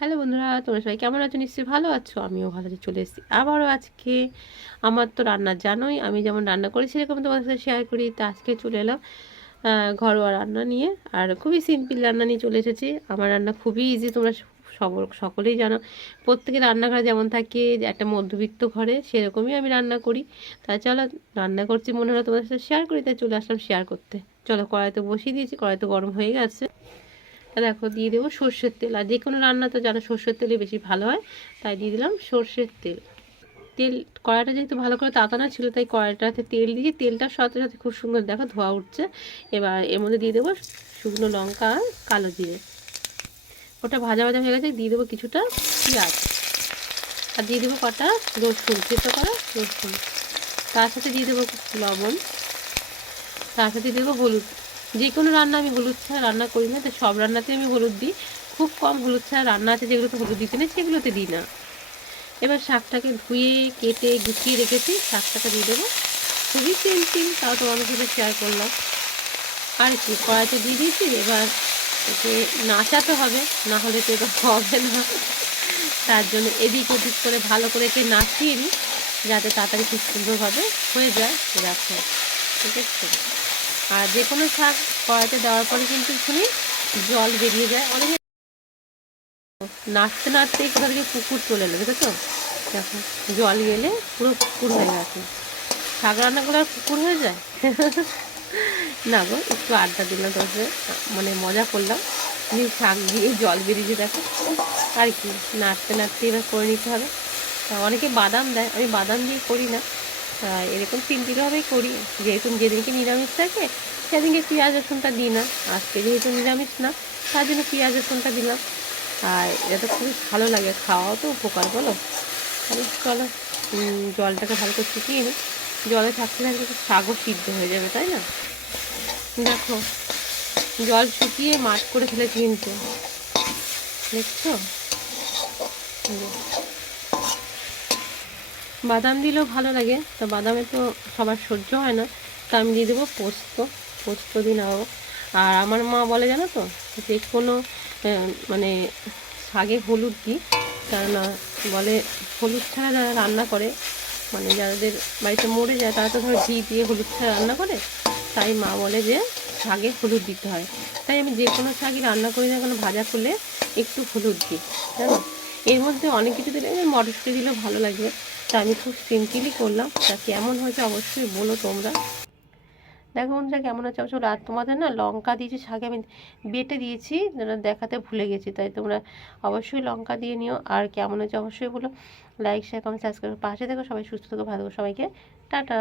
Hello বন্ধুরা, তোমরা সবাই কেমন আছো? নিশ্চয়ই ভালো আছো। আমিও ভালো আছি, চলে এসেছি আবারও আজকে। আমার তো রান্না জানোই, আমি যেমন রান্না করি সেরকম তোমাদের সাথে শেয়ার করি। তো আজকে চলে এলাম ঘরোয়া রান্না নিয়ে, আর খুবই সিম্পল রান্না নিয়ে চলে এসেছি। আমার রান্না খুবই ইজি, তোমরা সকলেই জানো। প্রত্যেকের রান্নাঘরে যেমন থাকে যে একটা মধ্যবিত্ত ঘরে, সেরকমই আমি রান্না করি। তাই চলো, রান্না করছি মনে হলো তোমাদের সাথে শেয়ার করি, তাই চলে আসলাম শেয়ার করতে। চলো, কড়াইতে বসিয়ে দিয়েছি, কড়াইতে গরম হয়ে গেছে। দেখো, দিয়ে দেবো সর্ষের তেল। আর যে কোনো রান্না তো জানো সর্ষের তেলে বেশি ভালো হয়, তাই দিয়ে দিলাম সর্ষের তেল। তেল, কড়াইটা যেহেতু ভালো করে তাতানো ছিল, তাই কড়াইটাতে তেল দিয়ে তেলটার সাথে সাথে খুব সুন্দর দেখো ধোয়া উঠছে। এবার এর মধ্যে দিয়ে দেবো শুকনো লঙ্কা আর কালো জিরে। ওটা ভাজা ভাজা হয়ে গেছে, দিয়ে দেবো কিছুটা পেঁয়াজ, আর দিয়ে দেবো কটা রসুন, থেতো করা রসুন। তার সাথে দিয়ে দেবো লবণ, তার সাথে দেবো হলুদ। যে কোনো রান্না আমি হলুদ ছাড়া রান্না করি না, তো সব রান্নাতে আমি হলুদ দিই। খুব কম হলুদ ছাড়া রান্না আছে যেগুলোতে হলুদ দিতে নেই, সেগুলোতে দিই না। এবার শাকটাকে ধুয়ে কেটে গুছিয়ে রেখেছি, শাকটাকে দিয়ে দেবো। খুবই সিম্পল, তাও তোমাদের সাথে শেয়ার করলাম। আর কি, কড়াইতে দিয়ে দিয়েছি। এবার একে নাচাতে হবে, না হলে তো এটা হবে না। তার জন্য এদিক ওদিক করে ভালো করে একে নাচিয়ে নিই, যাতে তাড়াতাড়ি খুব সুন্দরভাবে হয়ে যায়। দেখো, ঠিক আছে। আর যে কোনো শাক কড়াইতে দেওয়ার পরে কিন্তু শুনি জল বেরিয়ে যায় অনেকে। নাড়তে নাড়তেই কোথা থেকে পুকুর চলে এলো, দেখেছো? দেখো, জল গেলে পুরো পুকুর হয়ে গেছে। শাক রান্না করে আর পুকুর হয়ে যায়? না গো, একটু আড্ডা দিলাম তোদের, মানে মজা করলাম। শাক দিয়ে জল বেরিয়েছে দেখো। আর কি, নাড়তে নাড়তে এবার করে নিতে হবে। অনেকে বাদাম দেয়, আমি বাদাম দিয়ে করি না। এরকম সিম্পলভাবেই করি। যেহেতু যেদিনকে নিরামিষ থাকে সেদিনকে পেঁয়াজ রসুনটা দিই না। আজকে যেহেতু নিরামিষ না, তার জন্য পেঁয়াজ রসুনটা দিলাম। আর এটা তো খুবই ভালো লাগে, খাওয়াও তো উপকার, বলো? তাহলে চলো, জলটাকে ভালো করে শুকিয়ে নিই। জলে থাকতে থাকতে শাকও সিদ্ধ হয়ে যাবে, তাই না? দেখো, জল শুকিয়ে মাঠ করে ফেলেছি কিন্তু, দেখছো? বাদাম দিলেও ভালো লাগে, তো বাদামে তো সবার সহ্য হয় না। তো আমি দিয়ে দেবো পোস্ত। পোস্ত দিই নাও। আর আমার মা বলে জানো তো, যে কোনো মানে শাকে হলুদ দিই, কেননা বলে হলুদ ছাড়া যারা রান্না করে, মানে যাদের বাড়িতে মরে যায়, তারা তো ধরো ঘি দিয়ে হলুদ ছাড়া রান্না করে। তাই মা বলে যে শাকে হলুদ দিতে হয়। তাই আমি যে কোনো শাকই রান্না করি না কেন, ভাজা করলে একটু হলুদ দিই, জানো। এর মধ্যে অনেক কিছু দিলে মটরশুঁটি দিলেও ভালো লাগে। তা আমি খুব সিম্পলই করলাম। তা কেমন হয়েছে অবশ্যই বলো তোমরা। দেখো বন্ধুরা, কেমন হচ্ছে অবশ্যই। আর তোমাদের না লঙ্কা দিয়েছি শাকে, আমি বেটে দিয়েছি, দেখাতে ভুলে গেছি। তাই তোমরা অবশ্যই লঙ্কা দিয়ে নিও। আর কেমন হয়েছে অবশ্যই বলো। লাইক শেয়ার কমেন্ট সাবস্ক্রাইব, পাশে থেকো। সবাই সুস্থ থেকো, ভালো থেকো। সবাইকে টাটা।